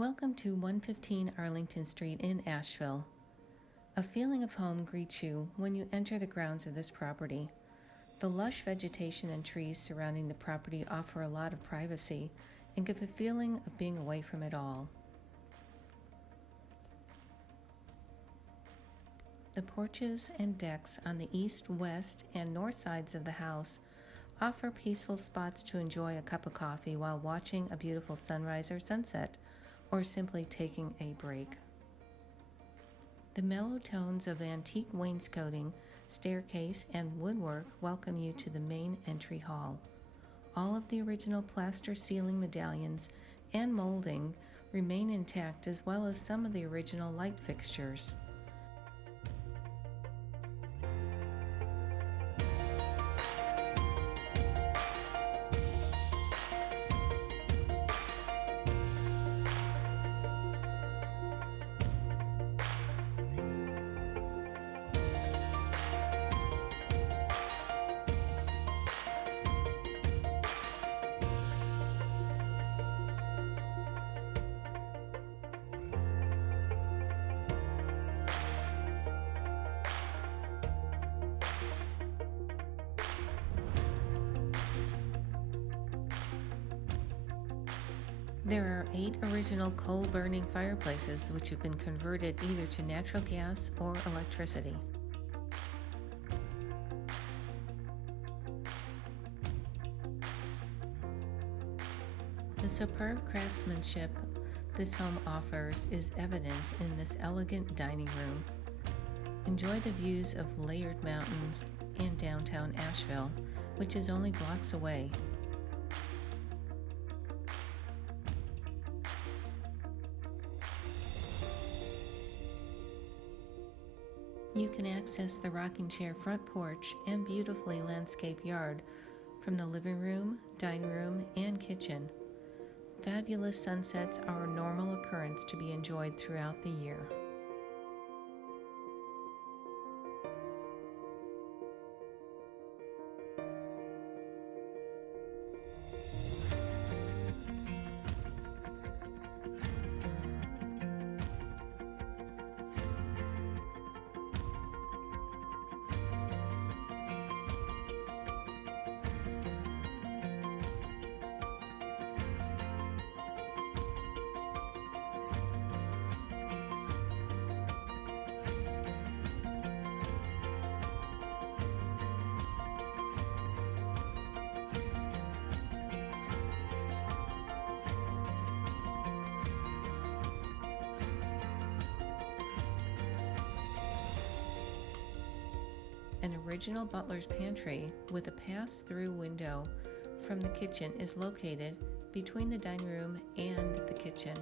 Welcome to 115 Arlington Street in Asheville. A feeling of home greets you when you enter the grounds of this property. The lush vegetation and trees surrounding the property offer a lot of privacy and give a feeling of being away from it all. The porches and decks on the east, west, and north sides of the house offer peaceful spots to enjoy a cup of coffee while watching a beautiful sunrise or sunset, or simply taking a break. The mellow tones of antique wainscoting, staircase, and woodwork welcome you to the main entry hall. All of the original plaster ceiling medallions and molding remain intact, as well as some of the original light fixtures. There are 8 original coal-burning fireplaces which have been converted either to natural gas or electricity. The superb craftsmanship this home offers is evident in this elegant dining room. Enjoy the views of layered mountains and downtown Asheville, which is only blocks away. You can access the rocking chair front porch and beautifully landscaped yard from the living room, dining room, and kitchen. Fabulous sunsets are a normal occurrence to be enjoyed throughout the year. An original Butler's Pantry with a pass-through window from the kitchen is located between the dining room and the kitchen.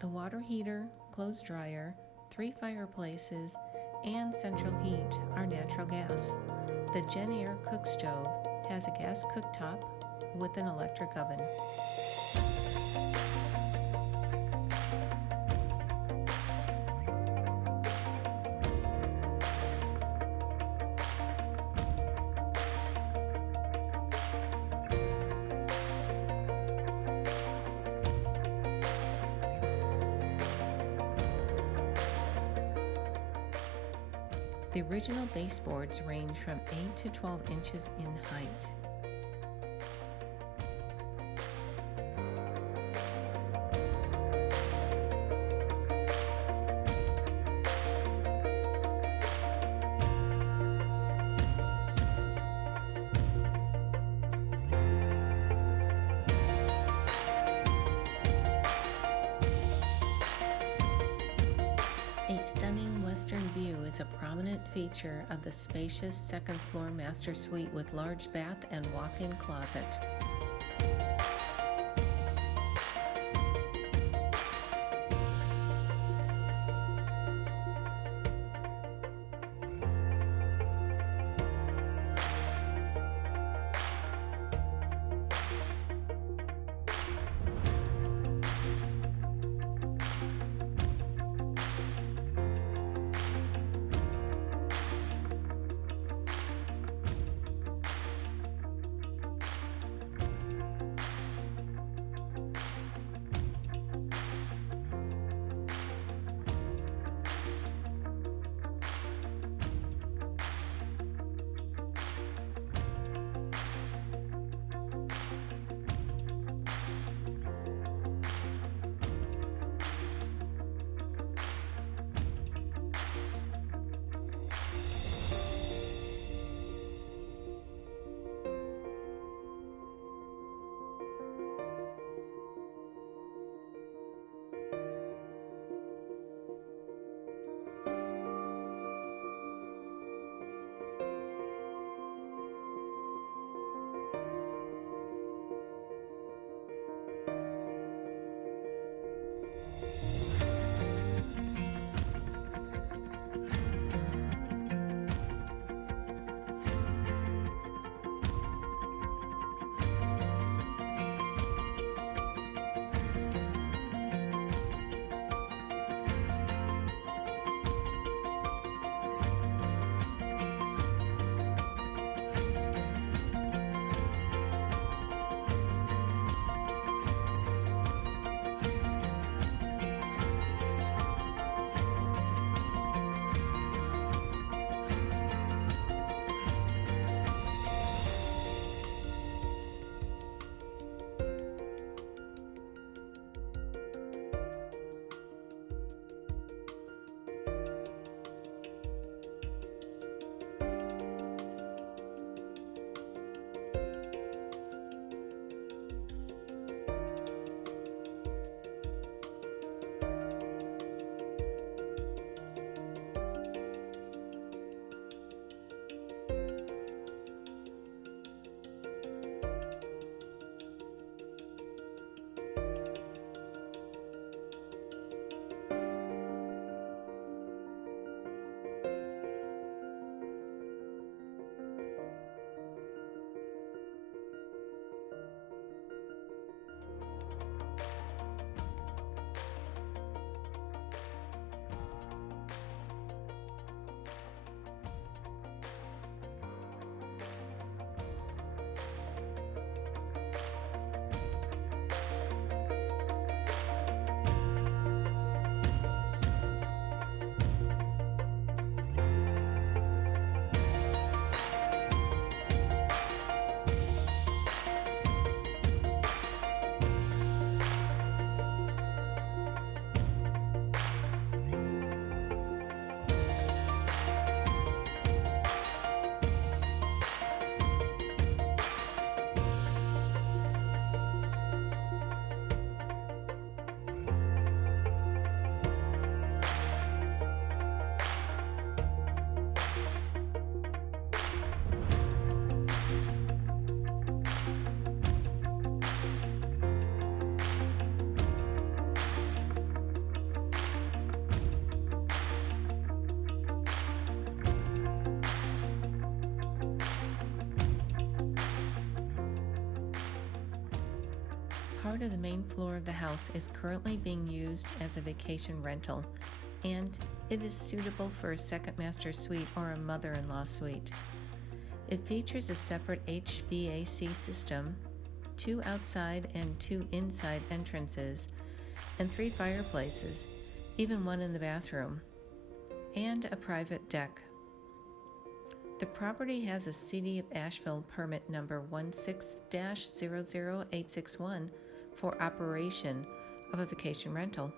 The water heater, clothes dryer, 3 fireplaces, and central heat are natural gas. The Gen-Air cook stove has a gas cooktop with an electric oven. The original baseboards range from 8 to 12 inches in height. A stunning western view is is a prominent feature of the spacious second floor master suite with large bath and walk-in closet. Part of the main floor of the house is currently being used as a vacation rental, and it is suitable for a second master suite or a mother-in-law suite. It features a separate HVAC system, 2 outside and 2 inside entrances, and 3 fireplaces, even one in the bathroom, and a private deck. The property has a City of Asheville permit number 16-00861 for operation of a vacation rental.